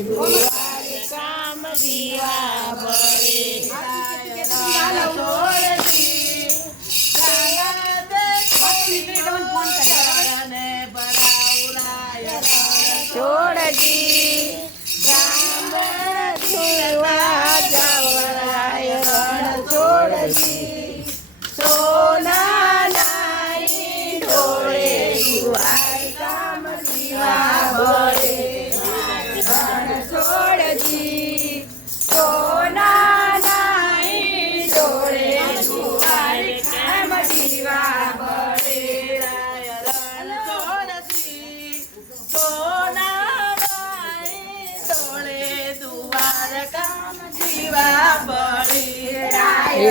દુવારે કામ દીવા બળે છોડજી રામ છોડવા જાવરાય રણ છોડજી સોના નાઈ ઢોળે દુવારે કામ દીવા બળે રણ છોડજી સોના નાઈ ઢોળે દુવારે કામ દીવા બળે રણ છોડજી સોના નાઈ ઢોળે દુવારે કામ દીવા બળે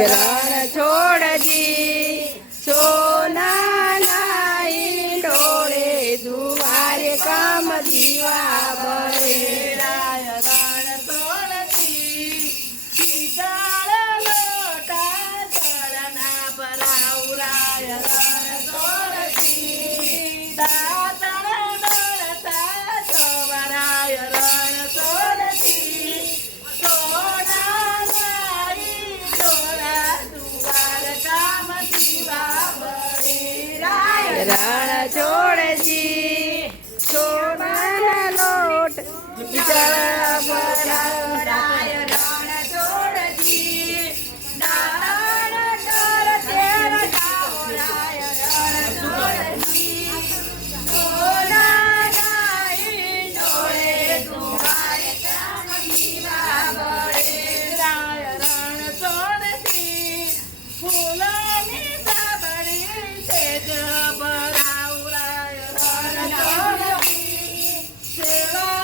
રણ છોડજી સોના નાઈ ઢોળે દુવારે કામ દીવા બળે રણ છોડજી પિતાળ લોટા જળના ભરાવરાય રણ છોડજી દાતણ દોડતા સવરાય રણ છોડજી સોના નાઈ ઢોળા દુવાર કામ દીવા બળે રણ છોડજી સોનાના લોટ જળ ભરાવરાય રણ છોડજી દાણ કર તેલ ઢાવરાય રણ છોડજી સોના નાઈ ઢોળે દુવારે કામ દીવા બળે રણ છોડજી ફૂલોની સાબડી સેજ ભરાવરાય રણ છોડજી સેવા